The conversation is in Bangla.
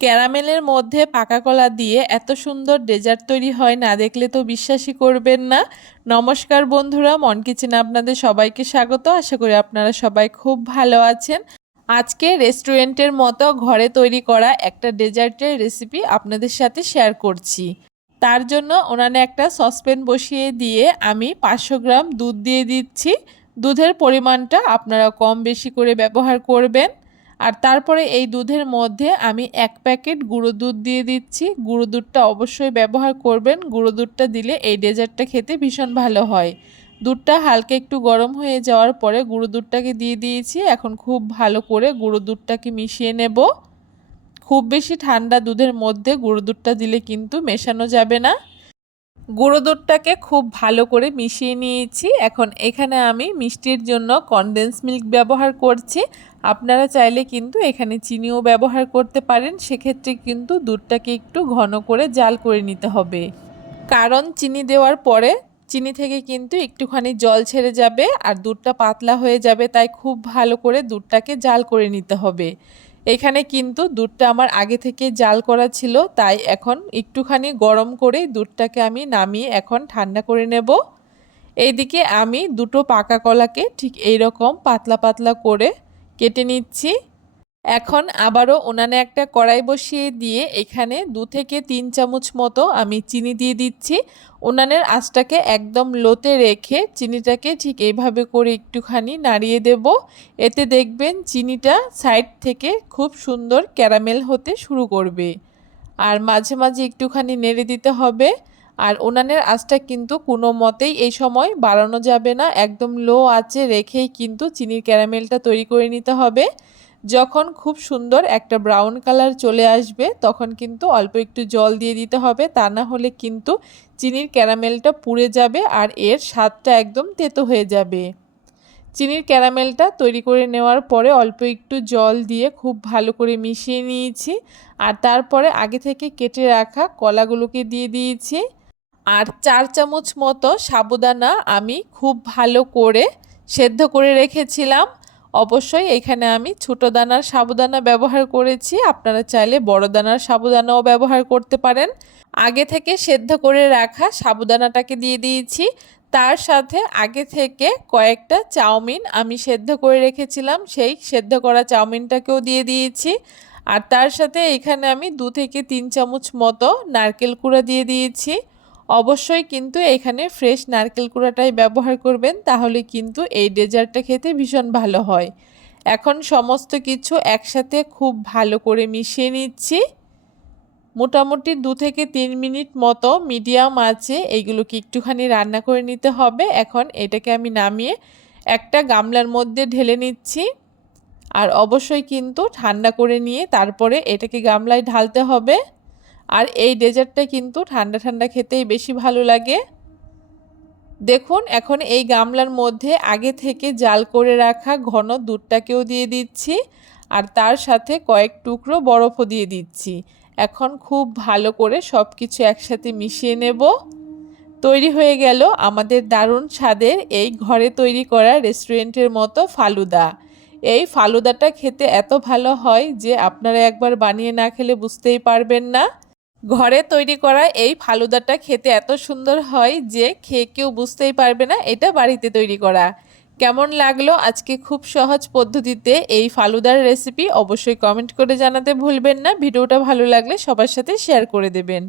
ক্যারামেলের মধ্যে পাকা কলা দিয়ে এত সুন্দর ডেজার্ট তৈরি হয়, না দেখলে তো বিশ্বাসই করবেন না। নমস্কার বন্ধুরা, মন কিচেনে আপনাদের সবাইকে স্বাগত। আশা করি আপনারা সবাই খুব ভালো আছেন। আজকে রেস্টুরেন্টের মতো ঘরে তৈরি করা একটা ডেজার্টের রেসিপি আপনাদের সাথে শেয়ার করছি। তার জন্য উনানে একটা সসপ্যান বসিয়ে দিয়ে আমি 500 গ্রাম দুধ দিয়ে দিচ্ছি। দুধের পরিমাণটা আপনারা কম বেশি করে ব্যবহার করবেন। আর তারপরে এই দুধের মধ্যে আমি 1 প্যাকেট গুঁড়ো দুধ দিয়ে দিচ্ছি। গুঁড়ো দুধটা অবশ্যই ব্যবহার করবেন। গুঁড়ো দুধটা দিলে এই ডেজার্টটা খেতে ভীষণ ভালো হয়। দুধটা হালকা একটু গরম হয়ে যাওয়ার পরে গুঁড়ো দুধটাকে দিয়ে দিয়েছি। এখন খুব ভালো করে গুঁড়ো দুধটাকে মিশিয়ে নেব। খুব বেশি ঠান্ডা দুধের মধ্যে গুঁড়ো দুধটা দিলে কিন্তু মেশানো যাবে না। গুঁড়ো দুধটাকে খুব ভালো করে মিশিয়ে নিয়েছি। এখন এখানে আমি মিষ্টির জন্য কনডেন্স মিল্ক ব্যবহার করছি। আপনারা চাইলে কিন্তু এখানে চিনিও ব্যবহার করতে পারেন। সেক্ষেত্রে কিন্তু দুধটাকে একটু ঘন করে জাল করে নিতে হবে, কারণ চিনি দেওয়ার পরে চিনি থেকে কিন্তু একটুখানি জল ছেড়ে যাবে আর দুধটা পাতলা হয়ে যাবে। তাই খুব ভালো করে দুধটাকে জাল করে নিতে হবে। এখানে কিন্তু দুধটা আমার আগে থেকে জাল করা ছিল, তাই এখন একটুখানি গরম করে দুধটাকে আমি নামিয়ে এখন ঠান্ডা করে নেব। এইদিকে আমি দুটো পাকা কলাকে ঠিক এইরকম পাতলা পাতলা করে কেটে নিচ্ছি। এখন আবারও উনানে একটা কড়াই বসিয়ে দিয়ে এখানে 2 থেকে 3 চামচ মতো আমি চিনি দিয়ে দিচ্ছি। উনানের আঁচটাকে একদম লোতে রেখে চিনিটাকে ঠিক এইভাবে করে একটুখানি নাড়িয়ে দেব। এতে দেখবেন চিনিটা সাইড থেকে খুব সুন্দর ক্যারামেল হতে শুরু করবে। আর মাঝে মাঝে একটুখানি নেড়ে দিতে হবে। আর উনানের আঁচটা কিন্তু কোনো মতেই এই সময় বাড়ানো যাবে না, একদম লো আঁচে রেখেই কিন্তু চিনির ক্যারামেলটা তৈরি করে নিতে হবে। যখন খুব সুন্দর একটা ব্রাউন কালার চলে আসবে তখন কিন্তু অল্প একটু জল দিয়ে দিতে হবে, তা না হলে কিন্তু চিনির ক্যারামেলটা পুড়ে যাবে আর এর স্বাদটা একদম তেতো হয়ে যাবে। চিনির ক্যারামেলটা তৈরি করে নেওয়ার পরে অল্প একটু জল দিয়ে খুব ভালো করে মিশিয়ে নিয়েছি। আর তারপরে আগে থেকে কেটে রাখা কলাগুলোকে দিয়ে দিয়েছি। আর 4 চামচ মতো সাবুদানা আমি খুব ভালো করে সেদ্ধ করে রেখেছিলাম। অবশ্যই এখানে আমি ছোটো দানার সাবুদানা ব্যবহার করেছি, আপনারা চাইলে বড় দানার সাবুদানাও ব্যবহার করতে পারেন। আগে থেকে সেদ্ধ করে রাখা সাবুদানাটাকে দিয়ে দিয়েছি। তার সাথে আগে থেকে কয়েকটা চাউমিন আমি সেদ্ধ করে রেখেছিলাম, সেই সেদ্ধ করা চাউমিনটাকেও দিয়ে দিয়েছি। আর তার সাথে এখানে আমি 2 থেকে 3 চামচ মতো নারকেল কুড়া দিয়ে দিয়েছি। অবশ্যই কিন্তু এখানে ফ্রেশ নারকেল কুড়াটাই ব্যবহার করবেন, তাহলে কিন্তু এই ডেজার্টটা খেতে ভীষণ ভালো হয়। এখন সমস্ত কিছু একসাথে খুব ভালো করে মিশিয়ে নিচ্ছি। মোটামুটি 2 থেকে 3 মিনিট মতো মিডিয়াম আঁচে এইগুলোকে একটুখানি রান্না করে নিতে হবে। এখন এটাকে আমি নামিয়ে একটা গামলার মধ্যে ঢেলে নিচ্ছি। আর অবশ্যই কিন্তু ঠান্ডা করে নিয়ে তারপরে এটাকে গামলায় ঢালতে হবে। আর এই ডেজার্টটা কিন্তু ঠান্ডা ঠান্ডা খেতেই বেশি ভালো লাগে। দেখুন এখন এই গামলার মধ্যে আগে থেকে জাল করে রাখা ঘন দুধটাকেও দিয়ে দিচ্ছি। আর তার সাথে কয়েক টুকরো বরফও দিয়ে দিচ্ছি। এখন খুব ভালো করে সব কিছু একসাথে মিশিয়ে নেব। তৈরি হয়ে গেল আমাদের দারুণ স্বাদের এই ঘরে তৈরি করা রেস্টুরেন্টের মতো ফালুদা। এই ফালুদাটা খেতে এত ভালো হয় যে আপনারা একবার বানিয়ে না খেলে বুঝতেই পারবেন না। ঘরে তৈরি করা এই ফালুদাটা খেতে এত সুন্দর হয় যে খেয়ে কেউ বুঝতেই পারবে না এটা বাড়িতে তৈরি করা। কেমন লাগলো আজকে খুব সহজ পদ্ধতিতে এই ফালুদার রেসিপি? অবশ্যই কমেন্ট করে জানাতে ভুলবেন না। ভিডিওটা ভালো লাগলে সবার সাথে শেয়ার করে দেবেন।